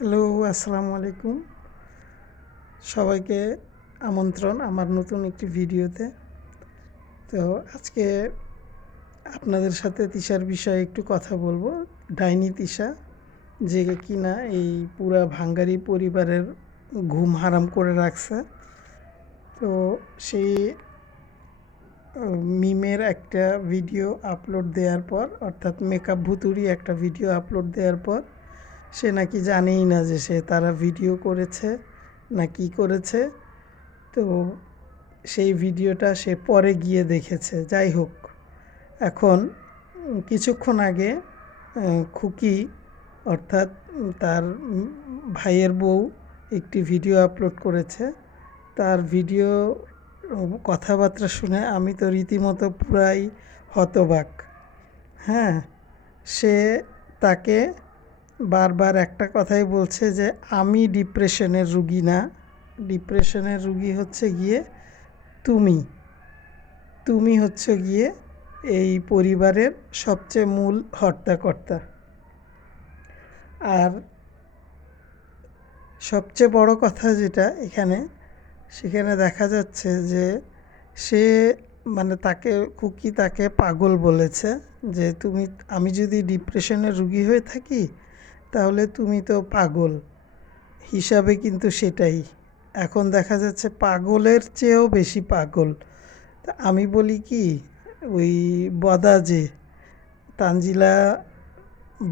Hello, আসসালামু আলাইকুম। সবাইকে আমন্ত্রণ আমার নতুন একটি ভিডিওতে। তো আজকে আপনাদের সাথে তিশার বিষয়ে একটু কথা বলবো। ডাইনি তিশা, যে কিনা এই পুরা ভাঙ্গারি পরিবারের ঘুম হারাম করে রাখছে। তো সেই মিমের একটা ভিডিও আপলোড দেওয়ার পর, অর্থাৎ মেকআপ ভুতুড়ি একটা ভিডিও আপলোড দেওয়ার পর, সে নাকি জানেই না যে সে তারা ভিডিও করেছে না কি করেছে। তো সেই ভিডিওটা সে পরে গিয়ে দেখেছে। যাই হোক, এখন কিছুক্ষণ আগে খুকি, অর্থাৎ তার ভাইয়ের বউ একটি ভিডিও আপলোড করেছে। তার ভিডিও কথাবার্তা শুনে আমি তো রীতিমতো পুরাই হতবাক। হ্যাঁ, সে তাকে বারবার একটা কথাই বলছে যে আমি ডিপ্রেশনের রুগী না, ডিপ্রেশনের রুগী হচ্ছে গিয়ে তুমি তুমি হচ্ছে গিয়ে এই পরিবারের সবচেয়ে মূল হর্তাকর্তা। আর সবচেয়ে বড় কথা যেটা এখানে, সেখানে দেখা যাচ্ছে যে সে তাকে খুকি তাকে পাগল বলেছে যে আমি যদি ডিপ্রেশনের রুগী হয়ে থাকি তাহলে তুমি তো পাগল হিসাবে, কিন্তু সেটাই এখন দেখা যাচ্ছে পাগলের চেয়েও বেশি পাগল। তা আমি বলি কি, ওই বদা যে তানজিলা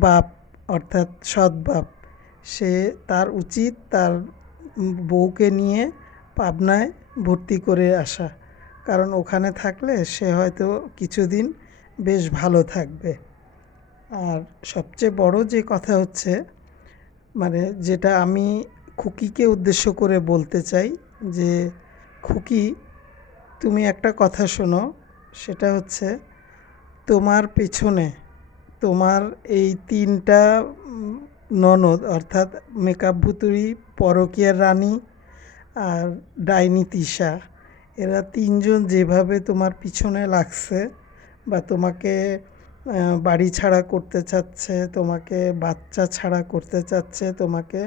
বাপ, অর্থাৎ সৎ বাপ, সে তার উচিত তার বউকে নিয়ে পাবনায় ভর্তি করে আসা। কারণ ওখানে থাকলে সে হয়তো কিছুদিন বেশ ভালো থাকবে। আর সবচেয়ে বড় যে কথা হচ্ছে, যেটা আমি খুকিকে উদ্দেশ্য করে বলতে চাই, যে খুকি, তুমি একটা কথা শোনো। সেটা হচ্ছে, তোমার পেছনে তোমার এই তিনটা ননদ, অর্থাৎ মেকআপ ভুতুড়ি, পরকীয়ার রানী আর ডাইনি তিশা, এরা তিনজন যেভাবে তোমার পিছনে লাগছে বা তোমাকে বাড়ি ছাড়া করতে চাচ্ছে, তোমাকে বাচ্চা ছাড়া করতে চাচ্ছে, তোমাকে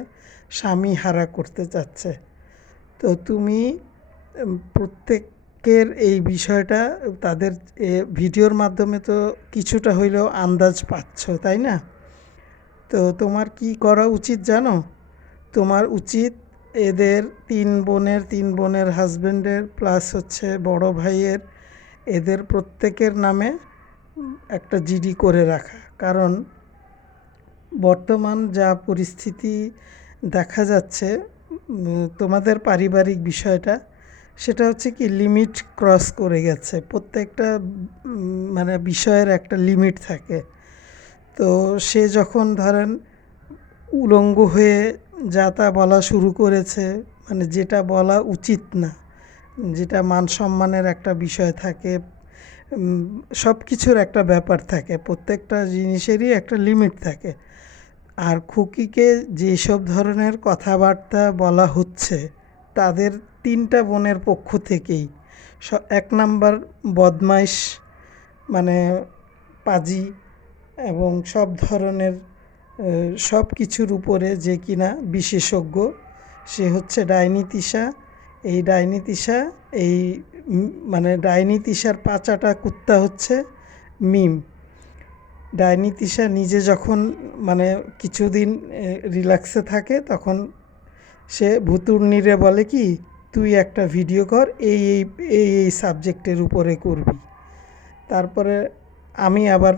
স্বামী হারা করতে চাচ্ছে, তো তুমি প্রত্যেকের এই বিষয়টা তাদের ভিডিওর মাধ্যমে তো কিছুটা হইলেও আন্দাজ পাচ্ছ, তাই না? তো তোমার কি করা উচিত জানো? তোমার উচিত এদের তিন বোনের হাজব্যান্ডের প্লাস হচ্ছে বড় ভাইয়ের, এদের প্রত্যেকের নামে একটা জিডি করে রাখা। কারণ বর্তমান যা পরিস্থিতি দেখা যাচ্ছে, তোমাদের পারিবারিক বিষয়টা, সেটা হচ্ছে কি লিমিট ক্রস করে গেছে। প্রত্যেকটা বিষয়ের একটা লিমিট থাকে। তো সে যখন ধরেন উলঙ্গ হয়ে যা তা বলা শুরু করেছে, যেটা বলা উচিত না, যেটা মান সম্মানের একটা বিষয় থাকে, সব কিছুর একটা ব্যাপার থাকে, প্রত্যেকটা জিনিসেরই একটা লিমিট থাকে। আর খুকিকে যেসব ধরনের কথাবার্তা বলা হচ্ছে তাদের তিনটা বোনের পক্ষ থেকেই, এক নাম্বার বদমাইশ, মানে পাজি, এবং সব ধরনের সব কিছুর উপরে যে কিনা বিশেষজ্ঞ, সে হচ্ছে ডাইনি তিশা। এই ডাইনি তিশা, এই ডাইনি তিশার পাচাটা কুত্তা হচ্ছে মিম। ডাইনি তিশা নিজে যখন কিছুদিন রিল্যাক্সে থাকে, তখন সে ভুতুড়নিরে বলে কি, তুই একটা ভিডিও কর, এই এই এই এই সাবজেক্টের উপরে করবি, তারপরে আমি আবার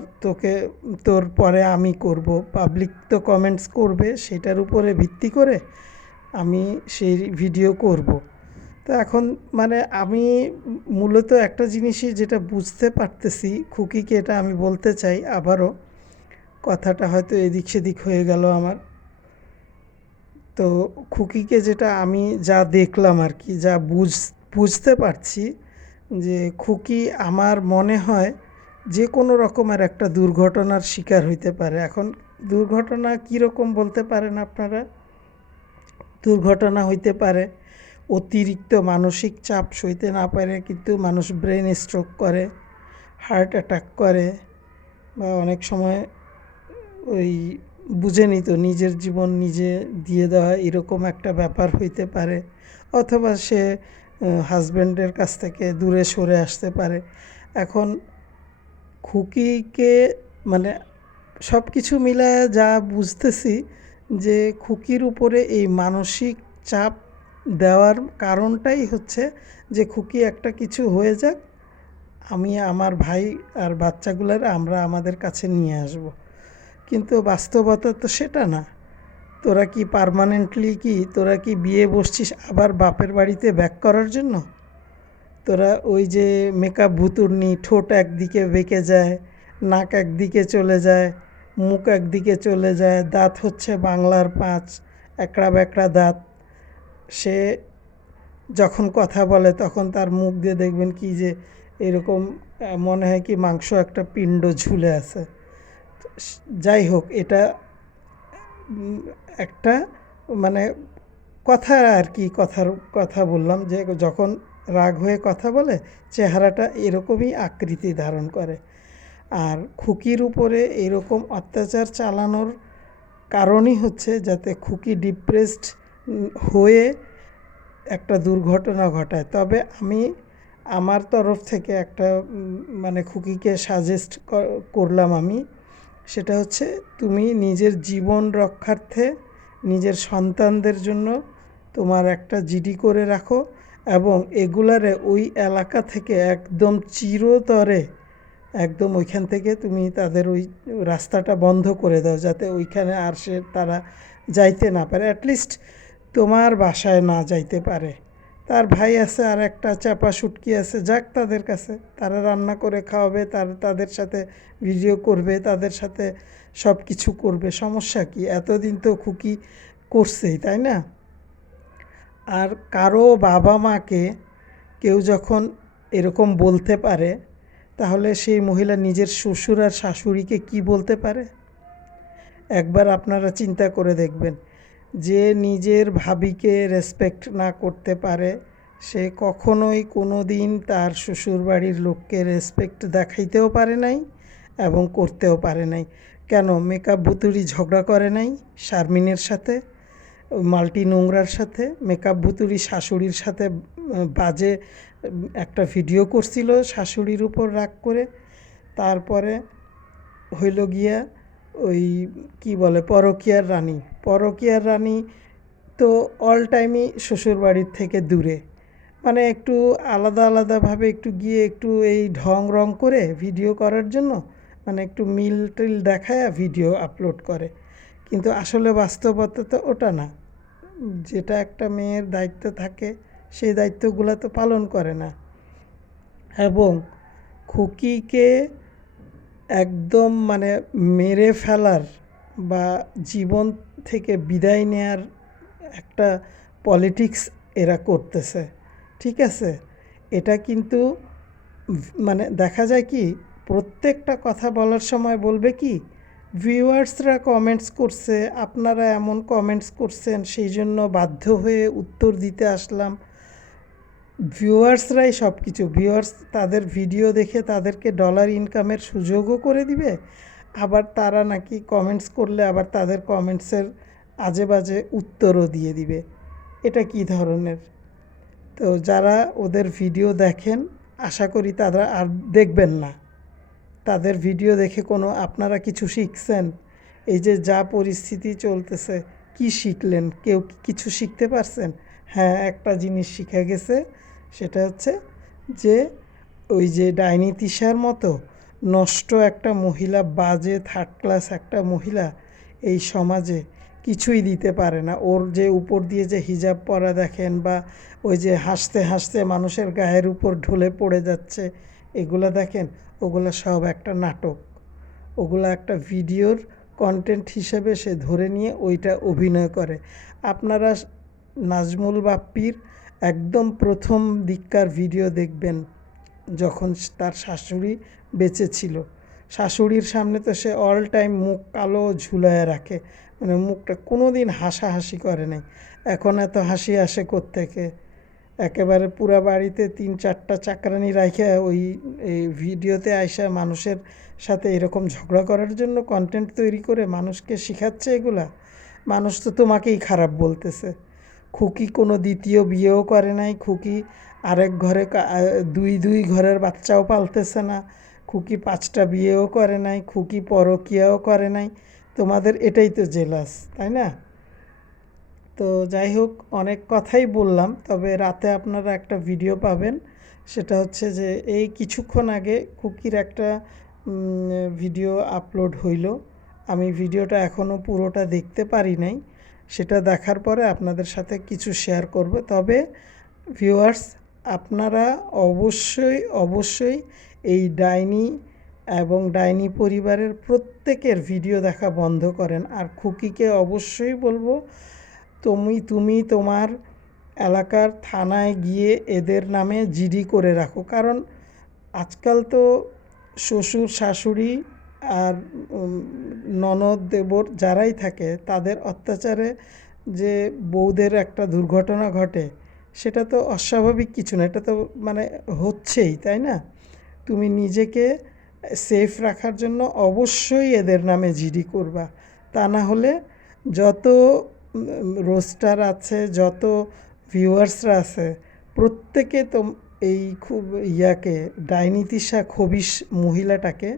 তোর পরে আমি করব, পাবলিক তো কমেন্টস করবে, সেটার উপরে ভিত্তি করে আমি সেই ভিডিও করব। তো এখন আমি মূলত একটা জিনিসই যেটা বুঝতে পারতেছি, খুকিকে এটা আমি বলতে চাই আবারও, কথাটা হয়তো এদিক সেদিক হয়ে গেল আমার। তো খুকিকে যেটা আমি যা দেখলাম আর কি, যা বুঝতে পারছি, যে খুকি আমার মনে হয় যে কোনো রকমের একটা দুর্ঘটনার শিকার হইতে পারে। এখন দুর্ঘটনা কীরকম বলতে পারেন আপনারা? দুর্ঘটনা হইতে পারে অতিরিক্ত মানসিক চাপ সইতে না পারে কিন্তু মানুষ ব্রেন স্ট্রোক করে, হার্ট অ্যাটাক করে, বা অনেক সময় ওই বুঝে নিত নিজের জীবন নিজে দিয়ে দেওয়া এরকম একটা ব্যাপার হইতে পারে, অথবা সে হাজব্যান্ডের কাছ থেকে দূরে সরে আসতে পারে। এখন খুকিকে মানে সব কিছু মিলায়া যা বুঝতেছি যে খুকির উপরে এই মানসিক চাপ দেওয়ার কারণটাই হচ্ছে যে খুকি একটা কিছু হয়ে যাক, আমি আমার ভাই আর বাচ্চাগুলোর আমরা আমাদের কাছে নিয়ে আসব। কিন্তু বাস্তবতা তো সেটা না। তোরা কি বিয়ে বসছিস আবার বাপের বাড়িতে ব্যাক করার জন্য? তোরা ওই যে মেকআপ ভুতুড়নি, ঠোঁট একদিকে বেঁকে যায়, নাক একদিকে চলে যায়, মুখ একদিকে চলে যায়, দাঁত হচ্ছে বাংলার 5, একড়া ব্যাকড়া দাঁত। সে যখন কথা বলে তখন তার মুখ দিয়ে দেখবেন কি যে এরকম মনে হয় কি মাংস একটা পিণ্ড ঝুলে আছে। যাই হোক, এটা একটা মানে কথা আর কি, কথা বললাম যে যখন রাগ হয়ে কথা বলে চেহারাটা এরকমই আকৃতি ধারণ করে। আর খুকির উপরে এরকম অত্যাচার চালানোর কারণই হচ্ছে যাতে খুকি ডিপ্রেসড হয়ে একটা দুর্ঘটনা ঘটায়। তবে আমি আমার তরফ থেকে একটা মানে খুকিকে সাজেস্ট করলাম আমি, সেটা হচ্ছে তুমি নিজের জীবন রক্ষার্থে নিজের সন্তানদের জন্য তোমার একটা জিডি করে রাখো, এবং এগুলারে ওই এলাকা থেকে একদম চিরতরে একদম ওইখান থেকে তুমি তাদের ওই রাস্তাটা বন্ধ করে দাও, যাতে ওইখানে আর তারা যাইতে না পারে, অ্যাটলিস্ট তোমার বাসায় না যাইতে পারে। তার ভাই আছে আর একটা চাপা শুটকি আছে, যাক তাদের কাছে, তারা রান্না করে খাওয়াবে, তাদের সাথে ভিডিও করবে, তাদের সাথে সব কিছু করবে, সমস্যা কি? এতদিন তো খুকি করছেই, তাই না? আর কারো বাবা মাকে কেউ যখন এরকম বলতে পারে, তাহলে সেই মহিলা নিজের শ্বশুর আর শাশুড়িকে কি বলতে পারে? একবার আপনারা চিন্তা করে দেখবেন, যে নিজের ভাবিকে রেসপেক্ট না করতে পারে সে কখনোই কোনো দিন তার শ্বশুরবাড়ির লোককে রেসপেক্ট দেখাইতেও পারে নাই এবং করতেও পারে নাই। কেন মেকআপ ভুতুড়ি ঝগড়া করে নাই শারমিনের সাথে, মাল্টি নোংরার সাথে? মেকআপ ভুতুড়ি শাশুড়ির সাথে বাজে একটা ভিডিও করছিল শাশুড়ির উপর রাগ করে, তারপরে হইল গিয়া ওই কি বলে পরকীয়ার রানী তো অল টাইমই শ্বশুরবাড়ির থেকে দূরে, মানে একটু আলাদাভাবে একটু গিয়ে একটু এই ঢং রং করে ভিডিও করার জন্য মানে একটু মিল টিল দেখায় ভিডিও আপলোড করে, কিন্তু আসলে বাস্তবতা তো ওটা না। যেটা একটা মেয়ের দায়িত্ব থাকে সেই দায়িত্বগুলো তো পালন করে না। এবং খুকিকে একদম মানে মেরে ফেলার বা জীবন থেকে বিদায় নেয়ার একটা পলিটিক্স এরা করতেছে, ঠিক আছে? এটা কিন্তু মানে দেখা যায় কি, প্রত্যেকটা কথা বলার সময় বলবে কি, ভিউয়ার্সরা কমেন্টস করছে, আপনারা এমন কমেন্টস করছেন সেই জন্য বাধ্য হয়ে উত্তর দিতে আসলাম। ভিউয়ার্সরাই সব কিছু, ভিউয়ার্স তাদের ভিডিও দেখে তাদেরকে ডলার ইনকামের সুযোগও করে দিবে, আবার তারা নাকি কমেন্টস করলে আবার তাদের কমেন্টসের আজে বাজে উত্তরও দিয়ে দিবে। এটা কি ধরনের? তো যারা ওদের ভিডিও দেখেন আশা করি তারা আর দেখবেন না। তাদের ভিডিও দেখে কোনো আপনারা কিছু শিখছেন? এই যে যা পরিস্থিতি চলতেছে, কি শিখলেন? কেউ কিছু শিখতে পারছেন? হ্যাঁ, একটা জিনিস শিখে গেছে, সেটা হচ্ছে যে ওই যে ডাইনি তিশার মতো নষ্ট একটা মহিলা, বাজে থার্ড ক্লাস একটা মহিলা এই সমাজে কিছুই দিতে পারে না। ওর যে উপর দিয়ে যে হিজাব পরা দেখেন, বা ওই যে হাসতে হাসতে মানুষের গায়ের উপর ঢলে পড়ে যাচ্ছে, এগুলো দেখেন, ওগুলো সব একটা নাটক। ওগুলো একটা ভিডিওর কন্টেন্ট হিসেবে সে ধরে নিয়ে ওইটা অভিনয় করে। আপনারা নাজমুল বাপ্পির একদম প্রথম দিককার ভিডিও দেখবেন, যখন তার শাশুড়ি বেঁচে ছিল। শাশুড়ির সামনে তো সে অল টাইম মুখ কালো ঝুলায় রাখে, মানে মুখটা কোনো দিন হাসাহাসি করে নাই। এখন এত হাসি আসে কোত্থেকে? একেবারে পুরা বাড়িতে 3-4টা চাকরানি রাইখা এই ভিডিওতে আইসা মানুষের সাথে এরকম ঝগড়া করার জন্য কন্টেন্ট তৈরি করে মানুষকে শিখাচ্ছে এগুলা। মানুষ তো তোমাকেই খারাপ বলতেছে। খুকি কোনো দ্বিতীয় বিয়েও করে নাই, খুকি আরেক ঘরে দুই ঘরের বাচ্চাও পালতেছে না, খুকি 5টা বিয়েও করে নাই, খুকি পরকীয়াও করে নাই। তোমাদের এটাই তো জেলাস, তাই না? তো যাই হোক, অনেক কথাই বললাম, তবে রাতে আপনারা একটা ভিডিও পাবেন। সেটা হচ্ছে যে এই কিছুক্ষণ আগে খুকির একটা ভিডিও আপলোড হইল। আমি ভিডিওটা এখনও পুরোটা দেখতে পারি নাই। সেটা দেখার পরে আপনাদের সাথে কিছু শেয়ার করব। তবে ভিউয়ার্স, আপনারা অবশ্যই এই ডাইনি এবং ডাইনি পরিবারের প্রত্যেকের ভিডিও দেখা বন্ধ করেন। আর খুকিকে অবশ্যই বলবো, তুমি তোমার এলাকার থানায় গিয়ে এদের নামে জিডি করে রাখো। কারণ আজকাল তো শ্বশুর শাশুড়ি আর ননদ দেবর যারাই থাকে তাদের অত্যাচারে যে বউদের একটা দুর্ঘটনা ঘটে, সেটা তো অস্বাভাবিক কিছু না, এটা তো মানে হচ্ছেই, তাই না? তুমি নিজেকে সেফ রাখার জন্য অবশ্যই এদের নামে জিডি করবা। তা না হলে যত রোস্টার আছে, যত ভিউয়ার্সরা আছে, প্রত্যেকে তো এই খুব ডাইনি তিশা খবিশ মহিলাটাকে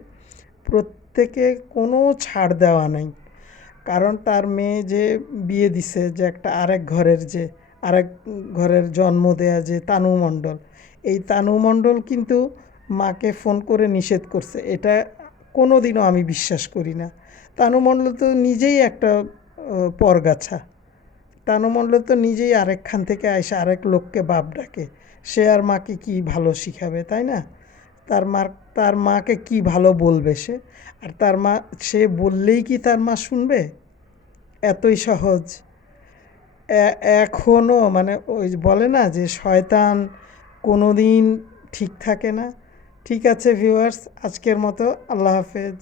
প্রত্যেকে কোনো ছাড় দেওয়া নাই। কারণ তার মেয়ে যে বিয়ে দিছে, যে একটা আরেক ঘরের জন্ম দেয়া যে তানু মণ্ডল, এই তানু মণ্ডল কিন্তু মাকে ফোন করে নিষেধ করছে। এটা কোনো দিনও আমি বিশ্বাস করি না। তানু মণ্ডল তো নিজেই একটা পরগাছা। তানু মণ্ডল তো নিজেই আরেকখান থেকে আইসা আরেক লোককে বাপ ডাকে। সে আর মাকে কি ভালো শিখাবে, তাই না? তার মাকে কি ভালো বলবে সে? আর সে বললেই কি তার মা শুনবে? এতই সহজ। এখনও মানে ওই বলে না যে শয়তান কোনো দিন ঠিক থাকে না। ঠিক আছে ভিউয়ার্স, আজকের মতো আল্লাহ হাফেজ।